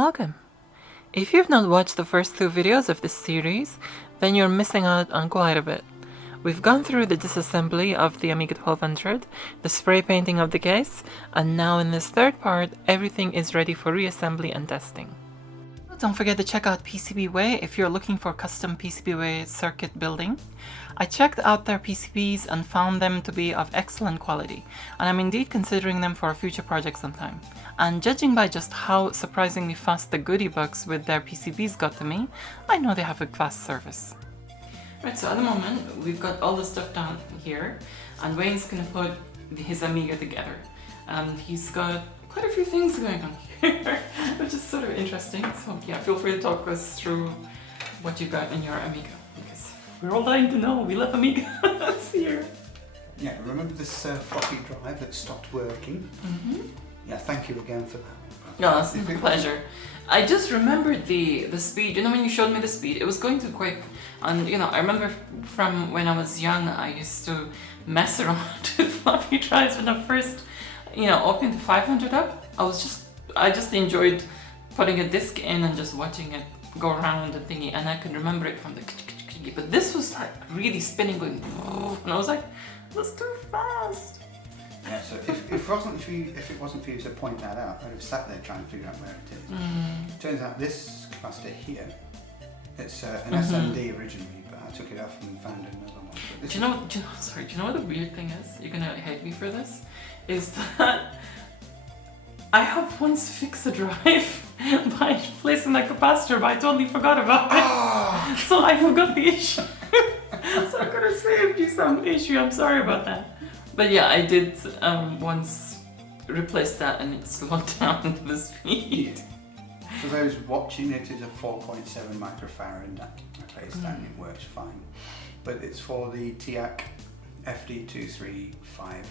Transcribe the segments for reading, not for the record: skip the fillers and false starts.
welcome! If you've not watched the first two videos of this series, then you're missing out on quite a bit. We've gone through the disassembly of the Amiga 1200, the spray painting of the case, and now in this third part, everything is ready for reassembly and testing. Don't forget to check out PCBWay if you're looking for custom PCBWay circuit building. I checked out their PCBs and found them to be of excellent quality, and I'm indeed considering them for a future project sometime. And judging by just how surprisingly fast the goodie bugs with their PCBs got to me, I know they have a fast service. Right, so at the moment we've got all the stuff down here, and Wayne's gonna put his Amiga together. And he's got quite a few things going on here, which is sort of interesting. So yeah, feel free to talk us through what you got in your Amiga, because we're all dying to know. We love Amigas here. Yeah, remember this floppy drive that stopped working? Mm-hmm. Yeah, thank you again for that. No, that's a pleasure. I just remembered the speed. You know, when you showed me the speed, it was going too quick. And you know, I remember from when I was young, I used to mess around with floppy drives when I first, you know, opened the 500 up. I just enjoyed putting a disc in and just watching it go around the thingy, and I can remember it from the but this was like really spinning, going, and I was like, that's too fast. Yeah, so if it wasn't for you to point that out, I'd have sat there trying to figure out where it is. Mm. Turns out this capacitor here, it's an SMD originally, but I took it off and found another one. Do you know what the weird thing is? You're gonna hate me for this. Is that I have once fixed a drive by placing a capacitor, but I totally forgot about it. So I forgot the issue. So I could have saved you some issue. I'm sorry about that. But yeah, I did once replace that, and it slowed down the speed. For those watching, it is a 4.7 microfarad that I placed and it works fine. But it's for the TIAC FD235F.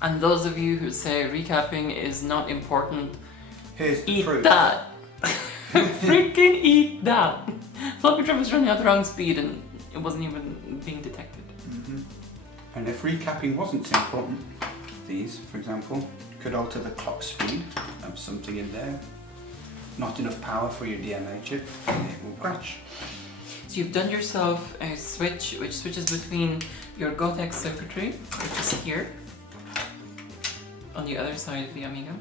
And those of you who say recapping is not important, here's the eat proof. That. Freaking eat that. Floppy drive was running at the wrong speed and it wasn't even being detected. Mm-hmm. And if recapping wasn't so important, these, for example, could alter the clock speed of something in there. Not enough power for your DMA chip, and it will crash. So you've done yourself a switch which switches between your Gotek circuitry, which is here, on the other side of the Amiga,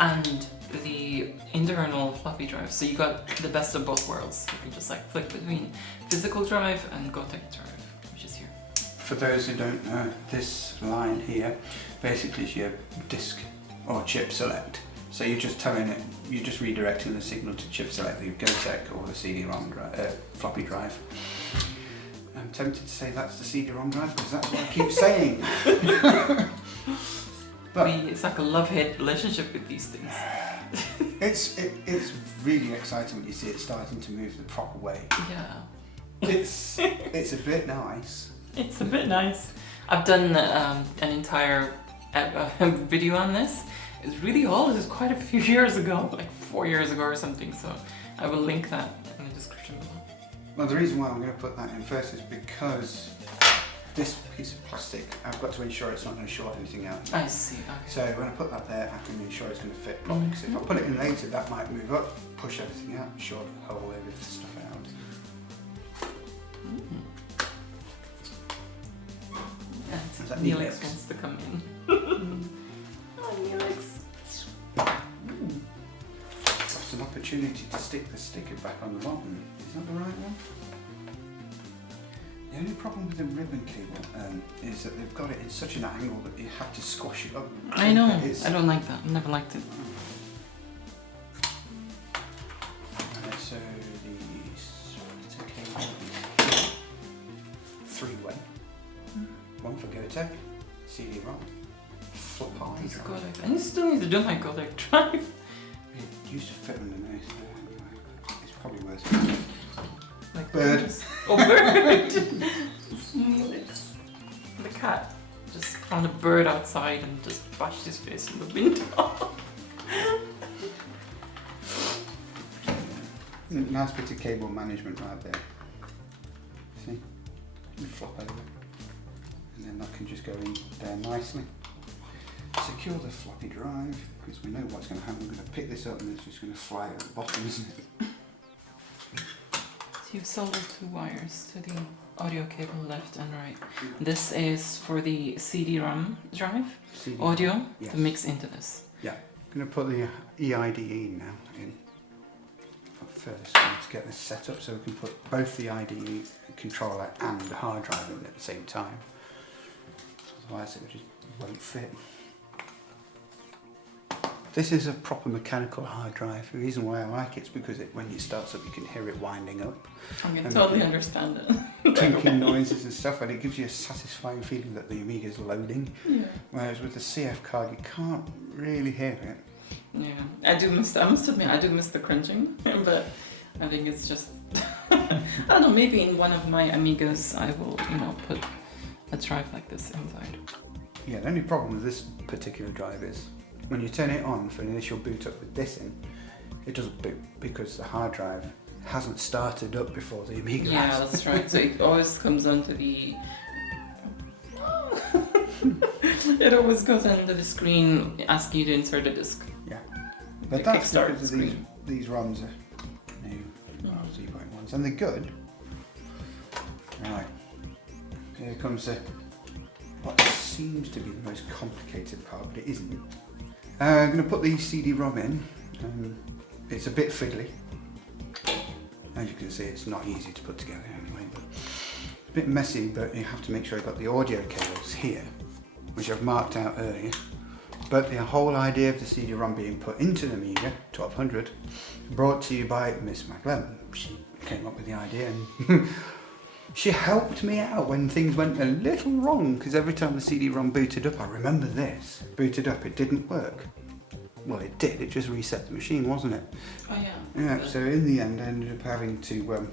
and the internal floppy drive. So you got the best of both worlds. You can just like flick between physical drive and Gotek drive, which is here. For those who don't know, this line here basically is your disk or chip select. So you're just telling it, you're just redirecting the signal to chip select the Gotek or the CD-ROM floppy drive. I'm tempted to say that's the CD-ROM drive because that's what I keep saying. But it's like a love-hate relationship with these things. It's really exciting when you see it starting to move the proper way. Yeah. It's a bit nice. It's a bit nice. I've done an entire video on this. It's really old. It's quite a few years ago, like 4 years ago or something. So I will link that in the description below. Well, the reason why I'm going to put that in first is because this piece of plastic, I've got to ensure it's not going to short anything out. I see. Okay. So when I put that there, I can ensure it's going to fit properly. Because if I put it in later, that might move up, push everything out, short the hole every stuff out. Yeah, Neelix wants to come in. Oh, Neelix. That's an opportunity to stick the sticker back on the bottom. Is that the right one? The only problem with the ribbon cable is that they've got it in such an angle that you have to squash it up. I know, I don't like that, I've never liked it. Right, so the splitter cable is three-way. One for Gotek, CD-ROM, floppy drive. I still need to do my Gotek drive. It used to fit underneath, it's probably worth it. Like bird. Oh, bird! Neelix. The cat just found a bird outside and just bashed his face in the window. Nice bit of cable management right there. See? You flop over. And then that can just go in there nicely. secure the floppy drive, because we know what's going to happen. We're going to pick this up and it's just going to fly out the bottom, isn't it? So you've soldered 2 wires to the audio cable left and right. This is for the CD-ROM drive, audio, to mix into this. Yeah, I'm going to put the EIDE now in. First, we need to get this set up so we can put both the IDE controller and the hard drive in at the same time. Otherwise it just won't fit. This is a proper mechanical hard drive. The reason why I like it is because when it starts up you can hear it winding up. I can totally understand it. Clinking noises and stuff, and it gives you a satisfying feeling that the Amiga is loading. Yeah. Whereas with the CF card you can't really hear it. Yeah, I must admit, I do miss the crunching, but I think it's just, I don't know, maybe in one of my Amigas I will, put a drive like this inside. Yeah, the only problem with this particular drive is, when you turn it on for an initial boot up with this in, it doesn't boot because the hard drive hasn't started up before the Amiga has. Yeah, that's right, so it always comes onto the... It always goes under the screen asking you to insert a disc. Yeah, but that's because these ROMs are new 3.1s and they're good. Right, here comes what seems to be the most complicated part, but it isn't. I'm going to put the CD-ROM in. It's a bit fiddly. As you can see, it's not easy to put together anyway, but a bit messy, but you have to make sure you've got the audio cables here, which I've marked out earlier. But the whole idea of the CD-ROM being put into the Amiga 1200, brought to you by MsMadLemon. She came up with the idea and she helped me out when things went a little wrong, because every time the CD-ROM booted up, I remember this, booted up, it didn't work. Well, it did, it just reset the machine, wasn't it? Oh yeah. Yeah, so in the end I ended up having to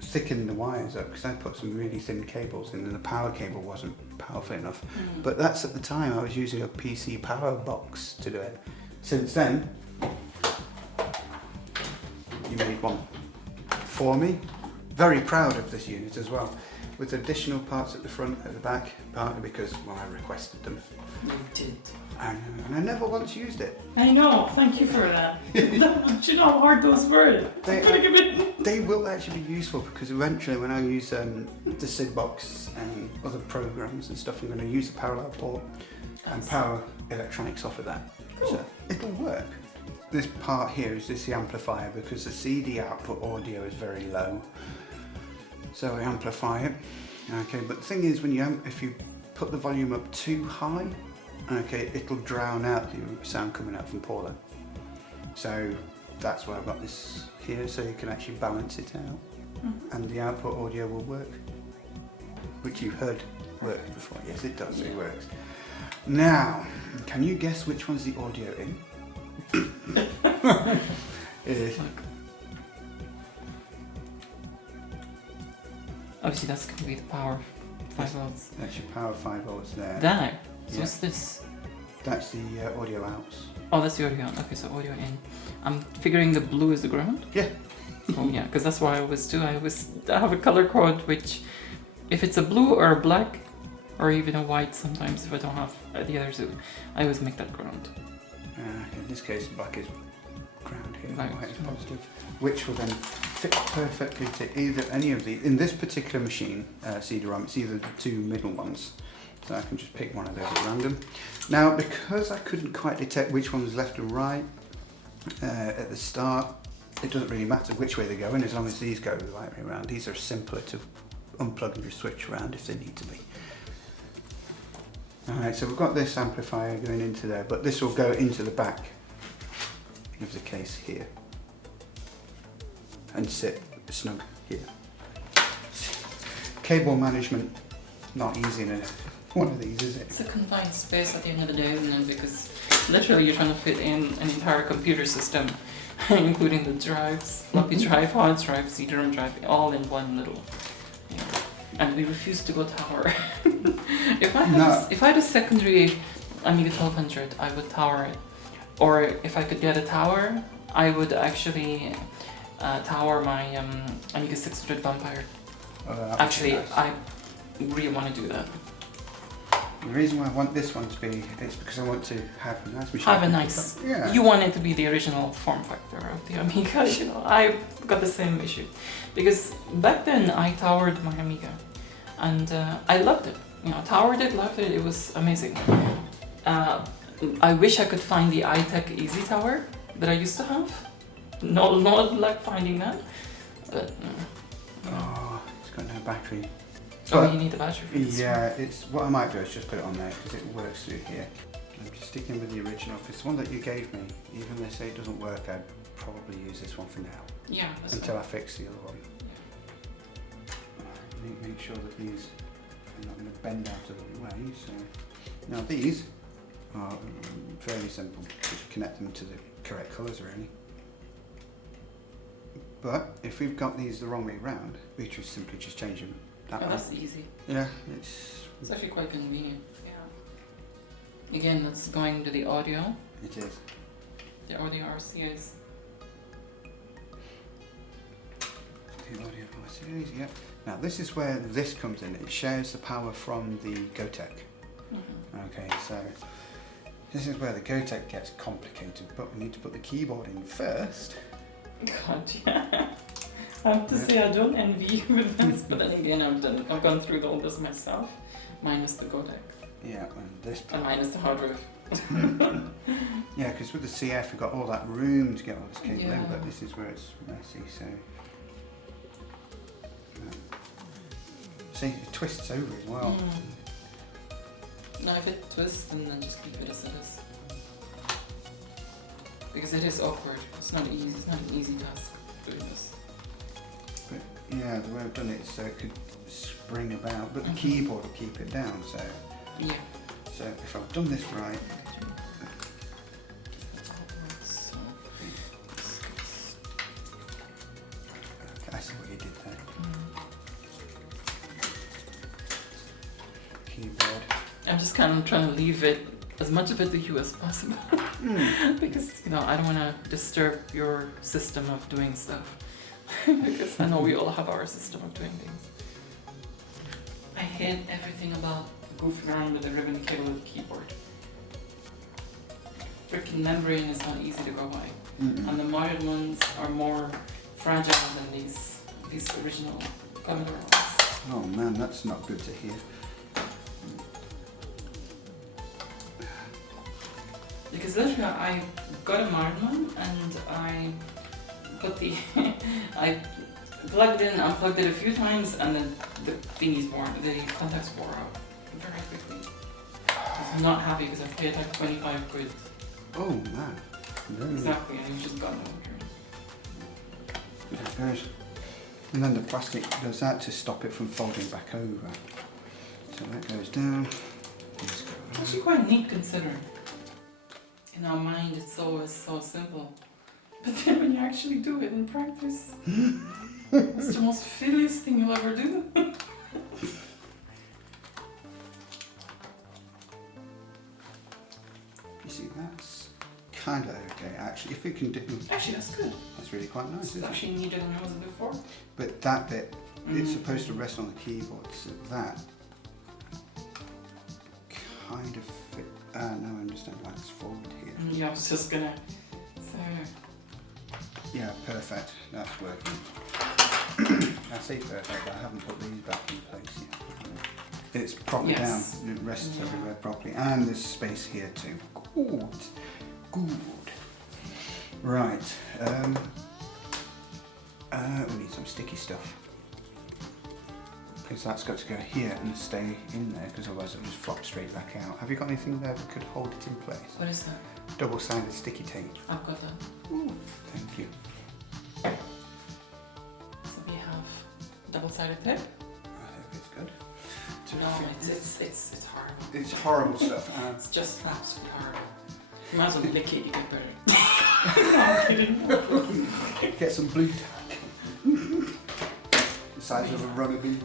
thicken the wires up, because I put some really thin cables in and the power cable wasn't powerful enough. But that's at the time I was using a PC power box to do it. Since then, you made one for me. Very proud of this unit as well, with additional parts at the front, at the back, partly because, well, I requested them. You did. And I never once used it. I know, thank you for that. Do you know how hard those were? They will actually be useful, because eventually when I use the SID box and other programs and stuff, I'm going to use the parallel port and power electronics off of that. Cool. So it'll work. This part here is just the amplifier, because the CD output audio is very low. So I amplify it. Okay, but the thing is, if you put the volume up too high, okay, it'll drown out the sound coming out from Paula. So that's why I've got this here, so you can actually balance it out. And the output audio will work, which you heard work before. Yes, it does, it works. Now, can you guess which one's the audio in? It is. Obviously that's going to be the power 5 volts. That's your power 5 volts there. There? So what's this? That's the audio outs. Oh, that's the audio out. Okay, so audio in. I'm figuring the blue is the ground? Yeah. Oh yeah, because that's what I always do. I have a color code which, if it's a blue or a black, or even a white sometimes if I don't have the other two, I always make that ground. In this case, black is ground here, Right. white is positive, which will then fit perfectly to either any of these. In this particular machine, CD-ROM, it's either the 2 middle ones, so I can just pick one of those at random. Now, because I couldn't quite detect which one was left and right at the start, it doesn't really matter which way they go in, as long as these go the right way around. These are simpler to unplug and just switch around if they need to be. Alright, so we've got this amplifier going into there, but this will go into the back of the case here and sit snug here. Cable management, not easy in one of these, is it? It's a confined space at the end of the day, isn't it? Because literally you're trying to fit in an entire computer system, including the drives, floppy drive, hard drive, CD-ROM drive, all in one little. Yeah. And we refuse to go tower. If I had a secondary Amiga 1200, I would tower it. Or if I could get a tower, I would actually tower my Amiga 600 Vampire. Actually, nice. I really want to do that. The reason why I want this one to be is because I want to have a nice machine. Have a nice. Yeah. You want it to be the original form factor of the Amiga. You know, I got the same issue because back then I towered my Amiga, and I loved it. You know, towered it, loved it. It was amazing. I wish I could find the iTech Easy Tower that I used to have. Not like finding that, but. Oh, it's got no battery. Oh, you need the battery for this. Yeah, it's what I might do is just put it on there because it works through here. I'm just sticking with the original. If it's one that you gave me, even if they say it doesn't work, I'd probably use this one for now. Yeah. That's until fine. I fix the other one. Yeah. Make sure that these are not going to bend out of the way. So now these are fairly simple. Just connect them to the correct colours really. But if we've got these the wrong way round, we just simply just change them that way. That's easy. Yeah, it's actually quite convenient. Yeah. Again, that's going to the audio. It is. The audio RCAs. The audio series, yeah. Now this is where this comes in. It shares the power from the Gotek. Okay, so this is where the Gotek gets complicated, but we need to put the keyboard in first. God, yeah. I have to say I don't envy you with this, but then again I've gone through all this myself, minus the Gotek. Yeah, and this part. And minus the hard drive. Yeah, because with the CF we've got all that room to get all this cable in, Yeah. but this is where it's messy, so... See, it twists over as well. No, if it twists, then just keep it as it is. Because it is awkward. It's not easy. It's not an easy task doing this. But yeah, the way I've done it is so it could spring about, but the keyboard will keep it down. So yeah. So if I've done this right. I see what you did there. Keyboard. I'm just kind of trying to leave it as much of it to you as possible. Because, you know, I don't want to disturb your system of doing stuff. Because I know we all have our system of doing things. I hate everything about goofing around with the ribbon cable of the keyboard. Freaking membrane is not easy to go by. And the modern ones are more fragile than these original Commodore ones. Oh man, that's not good to hear. Because literally I got a modern one and I put the I plugged it in, unplugged it a few times, and then the the contacts wore out very quickly. I was not happy because I paid like 25 quid. Oh man. Really? Exactly, and it's just gone over. Good. And then the plastic does that to stop it from folding back over. So that goes down. It's actually quite neat considering. In our mind it's always so simple. But then when you actually do it in practice, it's the most fiddliest thing you'll ever do. You see, that's kind of okay actually. If we can do... Actually, that's good. That's really quite nice, isn't it? Actually neater than it was before. But that bit, it's supposed to rest on the keyboard, so that kind of fit... now I understand why it's folded here. Yeah, I was just gonna... So... Yeah, perfect. That's working. I say perfect, but I haven't put these back in place yet. It's propped down, it rests everywhere properly, and there's space here too. Good, good. Right, we need some sticky stuff. Because that's got to go here and stay in there, because otherwise it'll just flop straight back out. Have you got anything there that could hold it in place? What is that? Double-sided sticky tape. I've got that. Ooh, thank you. So we have double-sided tape. I hope it's good. No, it's horrible. It's horrible stuff. It's just absolutely horrible. You might as well lick it, you get better. No, I'm kidding. Get some blue tack. The size of a rubber bean.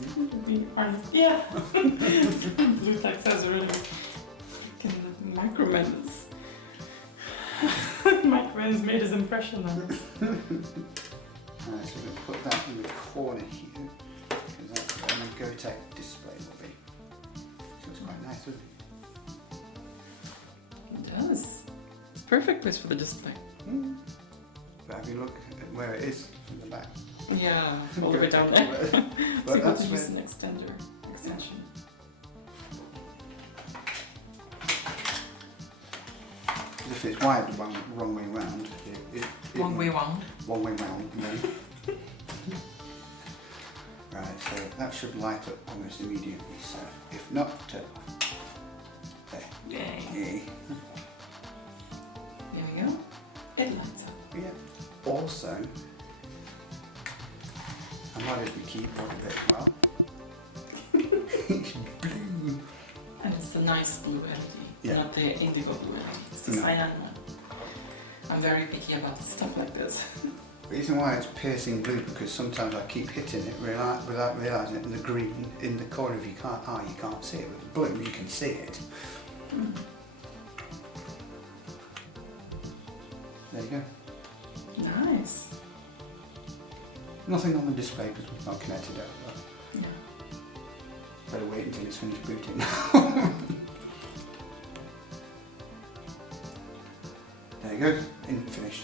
Yeah. Blue tack size of really can microman's. Microman's made his impression on it. Alright, so we're going to put that in the corner here, because that's where my Gotek display will be. So it's quite nice, isn't it? perfect place for the display. But have you look at where it is from the back? Yeah, all the way down there. But See, that's to use where- an extension. If it's wired the wrong way round, Wrong way round. Wrong way round, no. Right, so that should light up almost immediately, so if not, turn it off. There. Yay. Yay. There we go. It lights up. Yeah. Also, I modded the keyboard a bit as well. It's blue. And it's the nice blue LED, Yeah. not the indigo blue LED. It's the No. cyan one. I'm very picky about stuff like this. The reason why it's piercing blue because sometimes I keep hitting it without realising it, and the green in the corner of your eye you can't see it, but the blue you can see it. There you go. Nice. Nothing on the display because we've not connected it, but Yeah. better wait until it's finished booting. There you go, finished.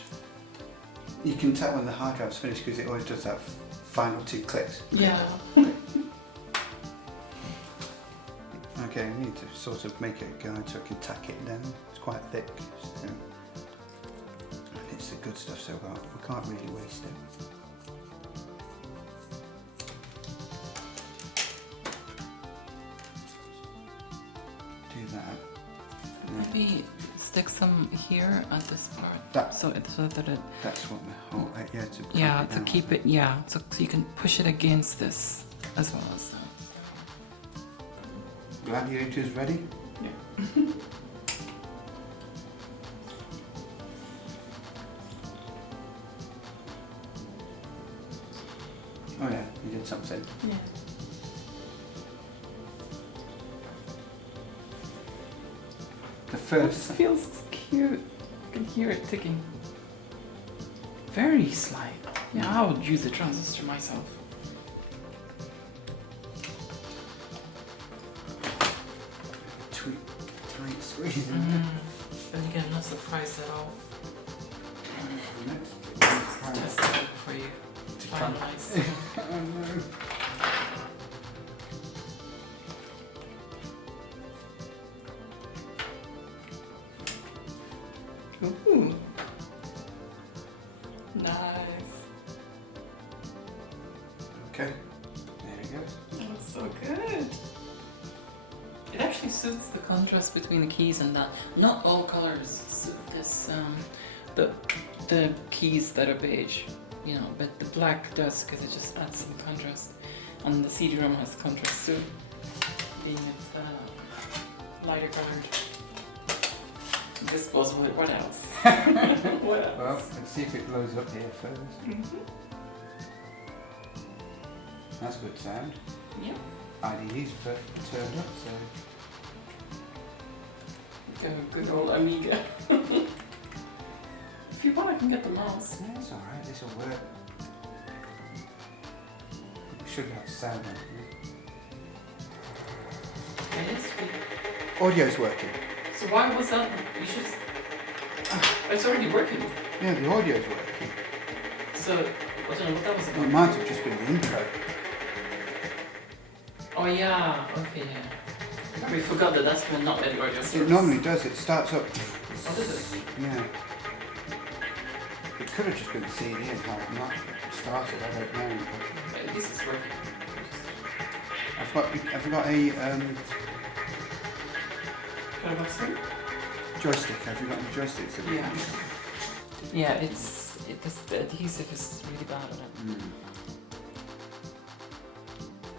You can tell when the hard drive's finished because it always does that final 2 clicks. Yeah. Okay, I need to sort of make it a guide so I can tack it down. It's quite thick, so. And it's the good stuff, so we can't really waste it. Do that. Maybe stick some here at this part. That- so that it That's what the whole, to yeah, clamp it to down. keep it, yeah, so you can push it against this as well as that. Gladiator's ready? Yeah. Oh yeah, you did something. Yeah. The It first, feels cute. I can hear it ticking. Very slight. Yeah, I would use a transistor myself. tweet squeeze. But again, not surprised at all. Next, Test it out for you. to try. Finalize. Oh no. Ooh. Nice. Okay, there we go. That's so good. It actually suits the contrast between the keys and that. Not all colors suit this. The keys that are beige, you know, but the black does because it just adds some contrast. And the CD-ROM has contrast too, being it lighter colored. This goes with what else? What else? Well, let's see if it blows up here first. That's good sound. Yep. IDE's turned up, so. Good old Amiga. If you want, I can get the mouse. Yeah, it's alright, this will work. We should have sound on it. It is good. Audio's working. So why was that? You should. It's already working. Yeah, the audio's working. So I don't know what that was It about. might have just been the intro. Oh yeah. Okay. Yeah. We forgot that that's when not very audio. It normally does, it starts up. Oh, does it? Yeah. It could have just been the CD and how it not started, I don't know. But at least it's working. I've got a Can I go through? joystick. Have you got any joysticks? Yeah. Yeah. The adhesive is really bad on it.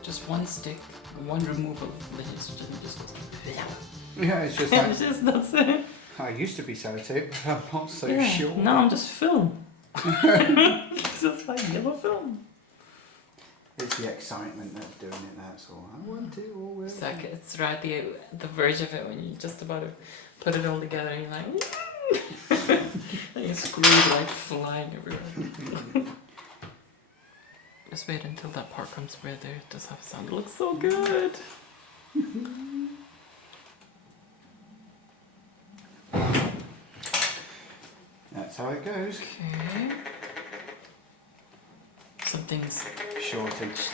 Just one stick, one removal, then it's just Yeah, it's just yeah, like, that's it. I used to be sellotape, but I'm not so Yeah. sure. Now I'm just film. It's just like yellow film. It's the excitement of doing it, that's all. I want it all It's like it's right the verge of it when you're just about to put it all together and you're like and your screws like flying everywhere. Just wait until that part comes where there does have sound. It looks so good. That's how it goes. Okay. Something's Shortage.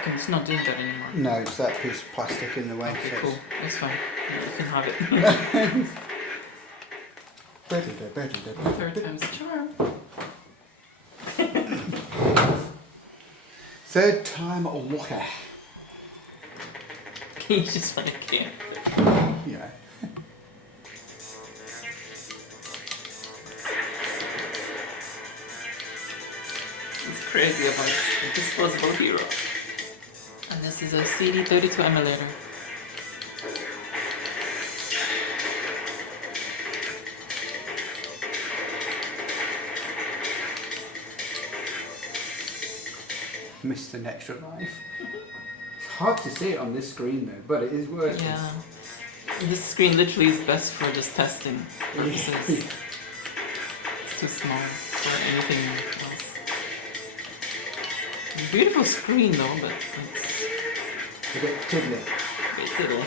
Okay, it's not doing that anymore. No, it's that piece of plastic in the way. Okay, so cool. That's fine. You can have it. Third time's a charm. Third time lucky. You just want to care. Yeah. It's crazy about a disposable hero. And this is a CD-32 emulator. Mr. Extra Life. It's hard to see it on this screen though, but it is working. Yeah. This screen literally is best for just testing purposes. It's too small for anything else. Beautiful screen though, but it's A bit tiddly. a bit little.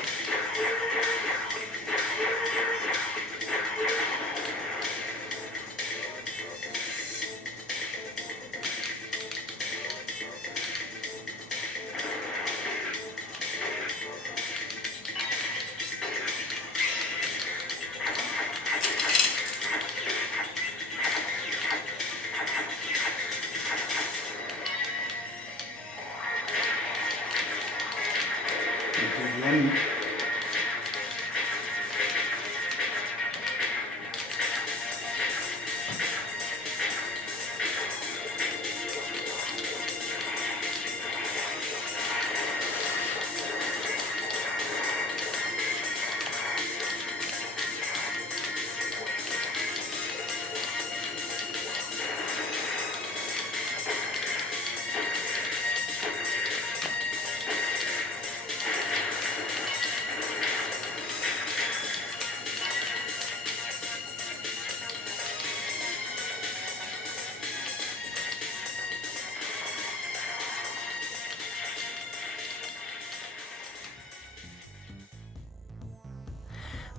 Again.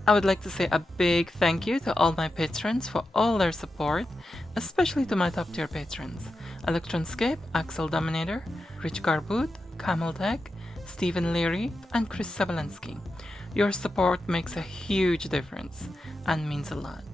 I would like to say a big thank you to all my patrons for all their support, especially to my top tier patrons: Electronscape, Axel Dominator, Rich Garboot, Camel Tech, Stephen Leary, and Chris Sabalenski. Your support makes a huge difference and means a lot.